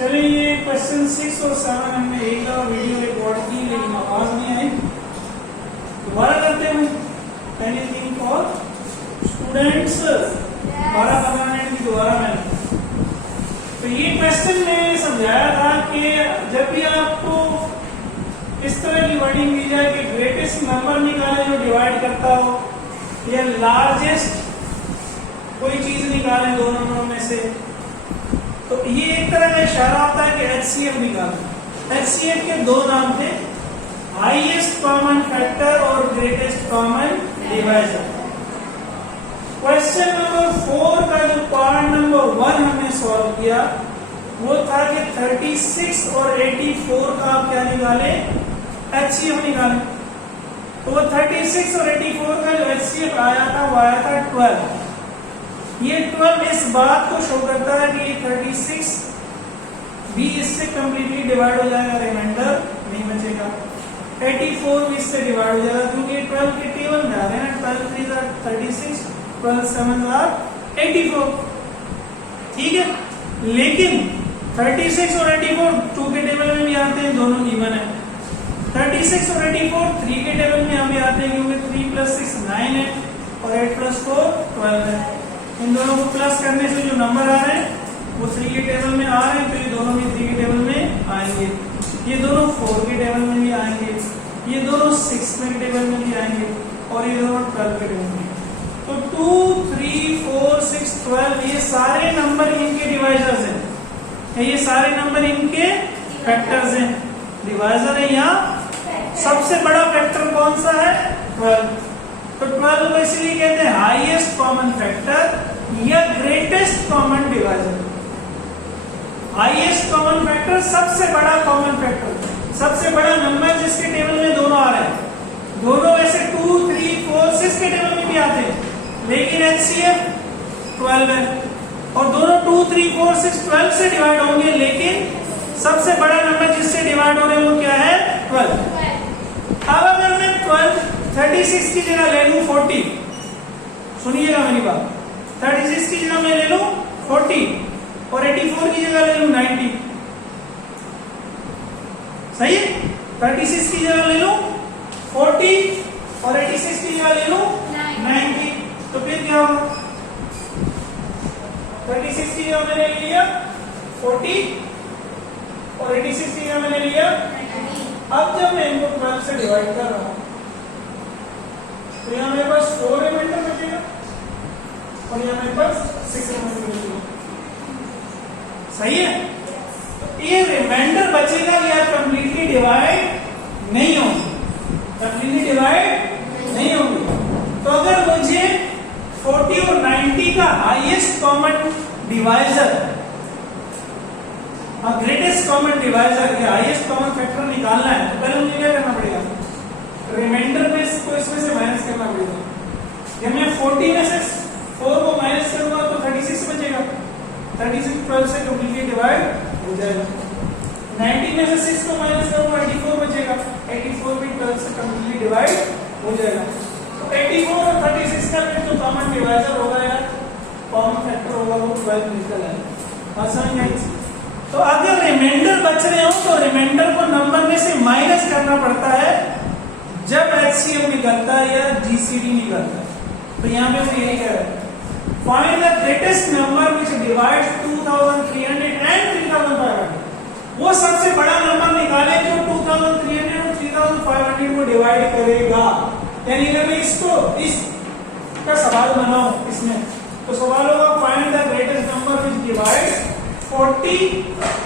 चलिए ये क्वेश्चन 6 और 7 हमने एक दफा वीडियो रिकॉर्ड की लेकिन आवाज नहीं आई। दोबारा करते हैं एनीथिंग फॉर स्टूडेंट्स 12-15 मिनट की दोबारा मैंने। तो ये क्वेश्चन में समझाया था कि जब भी आपको इस तरह की वर्डिंग दी जाए कि ग्रेटेस्ट नंबर निकाले जो डिवाइड करता हो या लार्जेस्ट कोई चीज निकालें दो नंबरों में से, तो ये एक तरह का इशारा होता है कि HCF निकालना। HCF के दो नाम थे, हाईएस्ट कॉमन फैक्टर और greatest common divisor. Question number 4 का जो पार्ट नंबर 1 हमने सॉल्व किया वो था कि 36 और 84 का आप क्या निकाले, HCF निकाले। तो वो 36 और 84 का जो HCF आया था वो आया था 12। ये 12 इस बात को शो करता है कि ये 36 भी इससे कंप्लीटली डिवाइड हो जाएगा, रिमाइंडर नहीं बचेगा। 84 भी इससे डिवाइड हो जाएगा क्योंकि 12 के टेबल में आ रहे हैं, 12 3 are 36, 12 7 are 84। ठीक है, लेकिन 36 और 84 2 के टेबल में भी आते हैं, दोनों इवन है। 36 और 84 3 के टेबल में हम भी आते हैं क्योंकि 3 + 6 9 है और 8 + 4 12 है। इन दोनों को प्लस करने से जो नंबर आ रहे हैं वो 3 के टेबल में आ रहे हैं, तो ये दोनों भी 3 के टेबल में आएंगे, ये दोनों 4 के टेबल में भी आएंगे, ये दोनों 6 के टेबल में भी आएंगे और ये दोनों 12 के टेबल में। तो 2 3 4 6 12 ये सारे नंबर इनके डिवाइजर्स हैं, ये सारे नंबर इनके फैक्टर्स हैं, डिवाइजर है। यहाँ सबसे बड़ा फैक्टर कौन सा है, 12। तो 12 को इसलिए कहते हैं हाईएस्ट कॉमन फैक्टर या greatest common divisor. Highest common factor सबसे बड़ा कॉमन फैक्टर, सबसे बड़ा नंबर जिसके टेबल में दोनों आ रहे हैं। दोनों वैसे 2 3 4 6 के टेबल में भी आते हैं, लेकिन HCF 12 है और दोनों 2 3 4 6 12 से डिवाइड होंगे, लेकिन सबसे बड़ा नंबर जिससे डिवाइड हो रहे हैं वो क्या है, 12। अब अगर मैं 36 की जगह ले लूं 40, सुनिएगा मेरी बात, 36 की जगह मैं ले लूं 40 और 84 की जगह ले लूं 90, सही है। 36 की जगह ले लूं 40 और 86 की जगह ले लूं 90, तो फिर क्या होगा, 36 की जगह मैंने ले लिया 40 और 86 की जगह मैंने लिया 90। अब जब मैं इनको 12 से डिवाइड कर रहा हूं तो यहाँ मेरे पास 4 रिमाइंडर बचेगा और यहाँ मेरे पास 6 रिमाइंडर बचेगा, सही है। तो ये रिमाइंडर बचेगा, यह कंप्लीटली डिवाइड नहीं होगी, कंप्लीटली डिवाइड नहीं होगी। तो अगर मुझे 40 और 90 का हाईएस्ट कॉमन डिवाइजर और ग्रेटेस्ट कॉमन डिवाइजर के हाईएस्ट कॉमन फैक्टर निकालना है, तो पहले मुझे क्या करना पड़ेगा, रिमाइंडर में को इसमें से माइनस करना पड़ेगा। जब मैं 40 में से 4 को माइनस करूंगा तो 36 बचेगा, 36 12 से कंप्लीटली डिवाइड हो जाएगा। 90 में से 6 को माइनस करूंगा 84 बचेगा, 84 भी 12 से कंप्लीटली डिवाइड हो जाएगा। तो 84 और 36 का फिर जो कॉमन डिवाइजर होगा या कॉमन फैक्टर होगा वो 12 निकल आएगा, आसान है। तो अगर रिमाइंडर बच रहे हो तो रिमाइंडर को नंबर में से माइनस करना पड़ता है जब HCF निकलता है या GCD निकलता है। तो यहाँ पे वो यही कह रहा है, find the greatest number which divides 2300 and 3500। वो सबसे बड़ा नंबर निकाले जो 2300 और 3500 को डिवाइड करेगा। यानी अगर मैं इसका सवाल बनाऊं इसमें, तो सवाल होगा find the greatest number which divides 40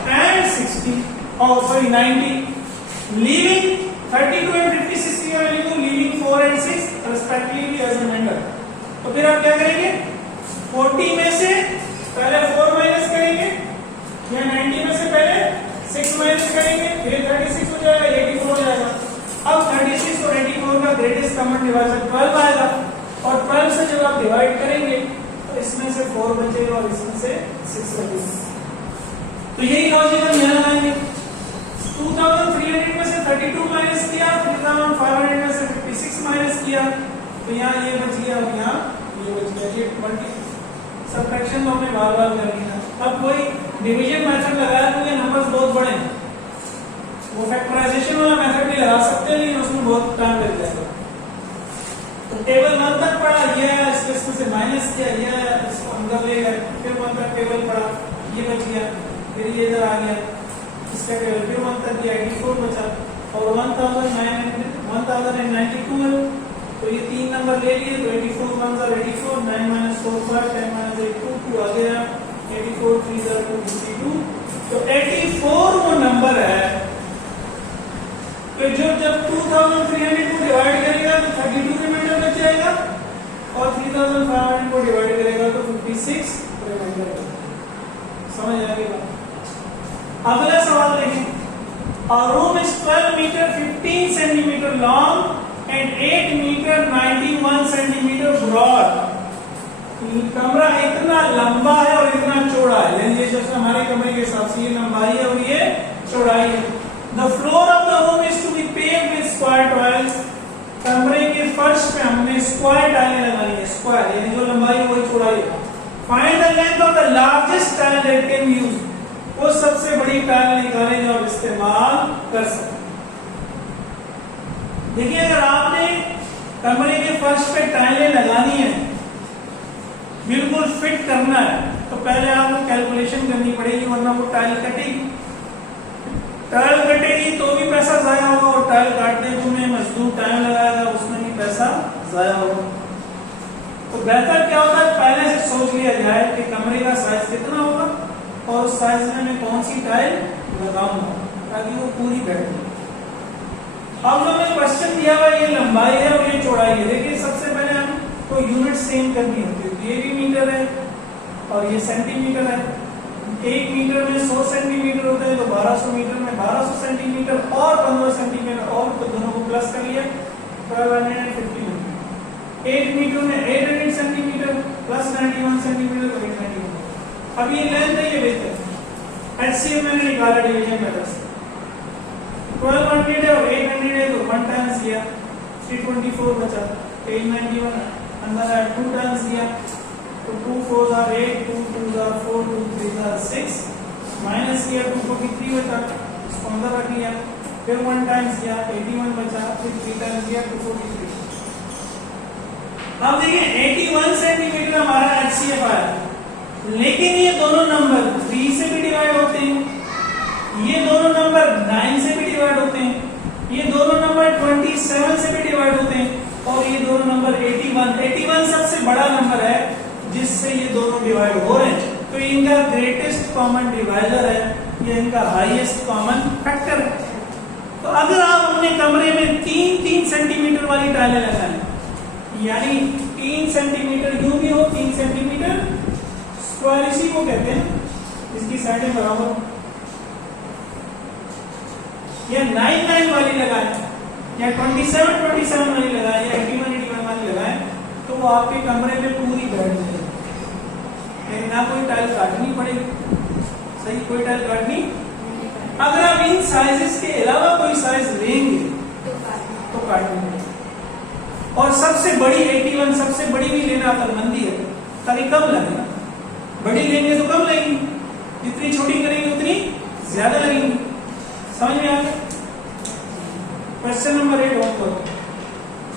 and 60 और 90 लीविंग 32 एंड 56 की value, leaving 4 and 6 respectively as remainder. तो फिर आप क्या करेंगे, 40 में से पहले 4 माइनस करेंगे या 90 में से पहले 6 माइनस करेंगे, फिर 36 हो जाएगा, 84 हो जाएगा। अब 36 और 84 का ग्रेटेस्ट कॉमन डिवाइजर 12 आएगा और 12 से जब आप डिवाइड करेंगे तो इसमें से 4 बचेगा और इसमें से 6 बचेगा। तो यही लॉजिक हम यहाँ लगाएंगे। 2300 में से 32 माइनस किया, 3500 में से 56 माइनस किया, तो यहाँ ये बच गया और यहाँ ये बच गया। ये मल्टी सबट्रैक्शन तो हमने बार बार करनी है। अब कोई डिवीजन मेथड लगाया तो ये नंबर पड़ेंगे। वो फैक्टराइजेशन वाला मेथड भी लगा सकते हैं, लेकिन उसमें बहुत टाइम लग जाएगा। तो टेबल 1 तक पढ़ा, ये इसमें से माइनस किया, ये इसको अंदर ले गए, फिर 1 तक टेबल पढ़ा, ये बच गया, फिर ये इधर आ गया, इसका टेबल फिर 1 तक गया, 84 बचा, और 1092 है, तो ये 3 नंबर ले लिए, तो 84 1 are 84, 9 minus 4 5, 10 minus 8 2, 2 आ गया, 84 3 are 252। तो 84 वो नंबर है तो जो जब 2300 को डिवाइड करेगा तो 32 रिमाइंडर बच जाएगा, और 3500 को डिवाइड करेगा तो 56 रिमाइंडर बच जाएगा। समझ आ गई बात? अगला सवाल देखें। A room is 12 meter 15 centimeter long and 8 meter 91 centimeter broad। कमरा इतना लंबा है और इतना चौड़ा है, यानी ये जैसे हमारे कमरे के हिसाब से ये लंबाई है और ये चौड़ाई है। The floor of the room is to be paved with square tiles। कमरे के फर्श पे हमने स्क्वायर टाइलें लगानी है, स्क्वायर यानी जो लंबाई है वही चौड़ाई है। Find the length of the largest tile that can use। वो सबसे बड़ी टाइल निकालें जो आप इस्तेमाल कर सकते। देखिए अगर आपने कमरे के फर्श पे टाइलें लगानी है, बिल्कुल फिट करना है, तो पहले आपको कैलकुलेशन करनी पड़ेगी, वरना वो टाइल कटेगी। टाइल कटेगी तो भी पैसा जाया होगा, और टाइल काटने में मजदूर टाइम लगाएगा, उसमें भी पैसा जाया होगा। तो बेहतर क्या होता है, पहले से सोच लिया जाए कि कमरे का साइज कितना होगा और उस साइज में मैं कौन सी टाइल लगाऊंगा ताकि वो पूरी बैठे। अब जो हमें क्वेश्चन दिया हुआ ये लंबाई है और ये चौड़ाई है। देखिए सबसे पहले हमको यूनिट सेम करनी होती है। ये भी मीटर है और ये सेंटीमीटर है। 1 मीटर में 100 सेंटीमीटर होता है, तो 1200 मीटर में 1200 सेंटीमीटर और 15 सेंटीमीटर और, तो दोनों को प्लस कर लिया, 1250 मीटर। 8 मीटर में 800 सेंटीमीटर प्लस 91 सेंटीमीटर, तो 891। अब ये लेंथ है, ये विड्थ है। एचसीएफ मैंने निकाला डिवीजन मेथड से। 1200 है और 800 है, तो 1 टाइम्स दिया, 324 बचा, 891 अंदर है, 2 टाइम्स दिया, तो 2 4s are 8, 2 2s are 4, 2 3s are 6, minus किया 243 बचा, इसको अंदर रख लिया, फिर 1 टाइम्स दिया, 81 बचा, फिर 3 टाइम्स दिया, 243। अब देखिए 81 सेंटीमीटर हमारा एचसीएफ आया, लेकिन ये दोनों नंबर 3 से भी डिवाइड होते हैं, ये दोनों नंबर 9 से भी डिवाइड होते हैं, ये दोनों नंबर 27 से भी डिवाइड होते हैं, और ये दोनों नंबर 81 सबसे बड़ा नंबर है जिससे ये दोनों डिवाइड हो रहे हैं, तो इनका ग्रेटेस्ट कॉमन डिवाइडर है, ये इनका हाईएस्ट कॉमन फैक्टर है। तो अगर आप अपने कमरे में 3-3 सेंटीमीटर वाली टाइलें लगाएं, यानी 3 सेंटीमीटर यूं भी हो, 3 सेंटीमीटर स्क्वायर, इसी को कहते हैं, इसकी साइडें बराबर, या 9-9 वाली लगाएं, या 27-27 वाली लगाएं, या 81-81 वाली लगाएं, तो वो आपके कमरे में पूरी बैठ जाएगी, लेकिन ना कोई टाइल काटनी पड़ेगी। सही, कोई टाइल काटनी। अगर आप इन साइजेस के अलावा कोई साइज लेंगे तो काटनी पड़ेगी। और सबसे बड़ी 81 सबसे बड़ी भी लेना अकलमंदी है, ताकि कम लगेगा। बड़ी लेंगे तो कम लगेगी, जितनी छोटी करेंगे उतनी ज्यादा लगेगी। समझ में आ गया? क्वेश्चन नंबर 8 करो।